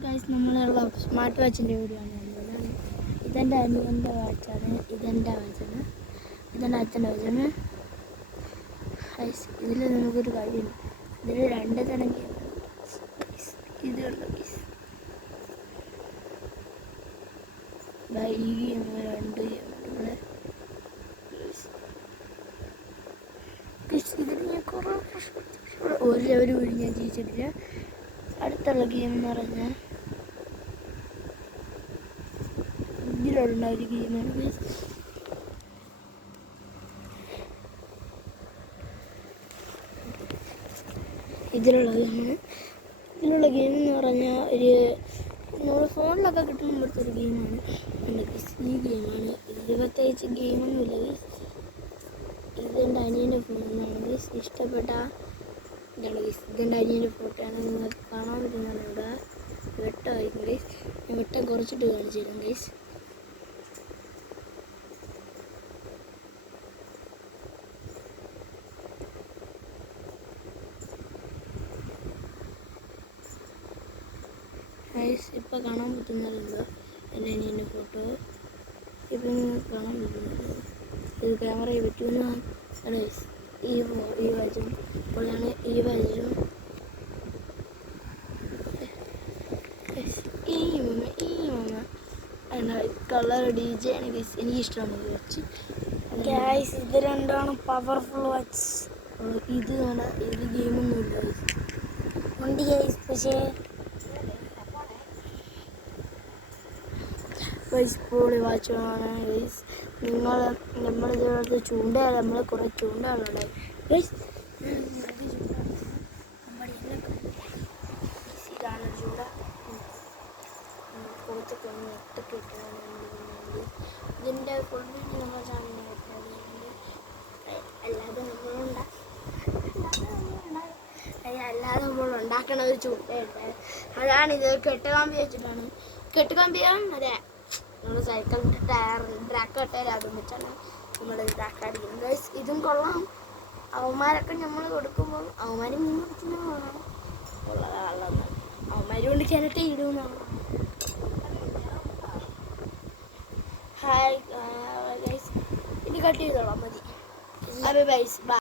Guys, നമ്മളുള്ള smart വാച്ചിൻ്റെ video ആണ്. ഇതെൻ്റെ അനിയൻ്റെ വാച്ചാണ്, ഇതെൻ്റെ വാച്ചാണ്, ഇതെൻ്റെ അച്ഛൻ്റെ വാച്ചാണ്. ഗൈസ്, ഇതിൽ നമുക്കൊരു കാര്യമുണ്ട്. ഇതിൽ രണ്ട് തരം ഗെയിം ഇതുണ്ട്. ഗൈസ്, ഈ ഗെയിം രണ്ട് ഗെയിമുണ്ട്. ഇതിൽ ഞാൻ കുറേ ഒരു ലെവൽ പോലും ഞാൻ ജയിച്ചിട്ടില്ല. അടുത്തുള്ള ഗെയിം എന്ന് പറഞ്ഞാൽ ഇതിലുള്ള ഒരു ഗെയിമാണ്. ഇതിലുള്ള ഗെയിം എന്ന് പറഞ്ഞാൽ ഒരു നമ്മൾ ഫോണിലൊക്കെ കിട്ടുന്ന പോലത്തെ ഒരു ഗെയിമാണ്. ഈ ഗെയിമാണ്. ഇത് പ്രത്യേകിച്ച് ഗെയിമൊന്നുമില്ല. ഇതെൻ്റെ അനിയൻ്റെ ഫോണിലാണ്. ഇഷ്ടപ്പെട്ട ഇതെൻ്റെ അനിയൻ്റെ ഫോട്ടോയാണ്. നിങ്ങൾക്ക് കാണാൻ പറ്റുന്നുണ്ട്. വെട്ടമായിരിക്കും ഗൈസ്. ഞാൻ വെട്ടം കുറച്ചിട്ട് കാണിച്ചു തരാം ഗൈസ്. ഗൈസ്, ഇപ്പം കാണാൻ പറ്റുന്നതുണ്ടോ എൻ്റെ അനിയൻ്റെ ഫോട്ടോ? ഇപ്പം നിങ്ങൾക്ക് കാണാൻ പറ്റുന്നുണ്ടോ? ഇത് ക്യാമറയിൽ പറ്റുമെന്ന് ഗൈസ്. ഈ വാച്ചും ഇപ്പോഴാണ് ഈ വാച്ചും കളർ DJ ആണ് ഗൈസ്. എനിക്കിഷ്ടമാണ് വാച്ച്. ഗൈസ്, ഇത് രണ്ടാണ് പവർഫുൾ വാച്ച്. ഇത് വേണം. ഇത് ഗെയിമൊന്നുമില്ല ഗൈസ്. ഉണ്ട് ഗൈസ്, പക്ഷേ ഗൈസ് പൊളി വാച്ചാണ് ഗൈസ്. നമ്മളിതുപോലത്തെ ചൂണ്ടയാണ്. നമ്മൾ കുറേ ചൂണ്ടകളുണ്ടായി ഗൈസ്. ഇതാണ് ചൂണ്ട. കുറച്ചൊക്കെ ഒന്ന് ഇട്ടൊക്കെ ഇട്ടാണ് ഇതിൻ്റെ ഫുൾ വീഡിയോ നമ്മുടെ ചാനലിൽ അപ്ലോഡ് ചെയ്യുന്നുണ്ട്. അല്ലാതെ നമ്മൾ ഉണ്ടാക്കണ ഒരു ചൂണ്ടയുണ്ട്. അതാണിത്. കെട്ടുകമ്പി വെച്ചിട്ടാണ്. കെട്ടുകമ്പിയാണ്. അതെ, നമ്മൾ സൈക്കിളിൻ്റെ ടയർ ട്രാക്ക് ടയർ അതും വെച്ചാണ് നമ്മൾ ട്രാക്കടിക്കുന്നത് ഗൈസ്. ഇതും കൊള്ളാം. അവന്മാരൊക്കെ നമ്മൾ കൊടുക്കുമ്പോൾ അവന്മാർ മീൻ പിടിക്കുന്നതാണ് ഉള്ളതാണ്. അവന്മാർ കൊണ്ട് കിണറ്റി ഇടുന്നതാണ്. ഹായ് ഗൈസ്, ഇത് കട്ട് ചെയ്തോളാം മതി. അതെ ഗൈസ്, ബൈ.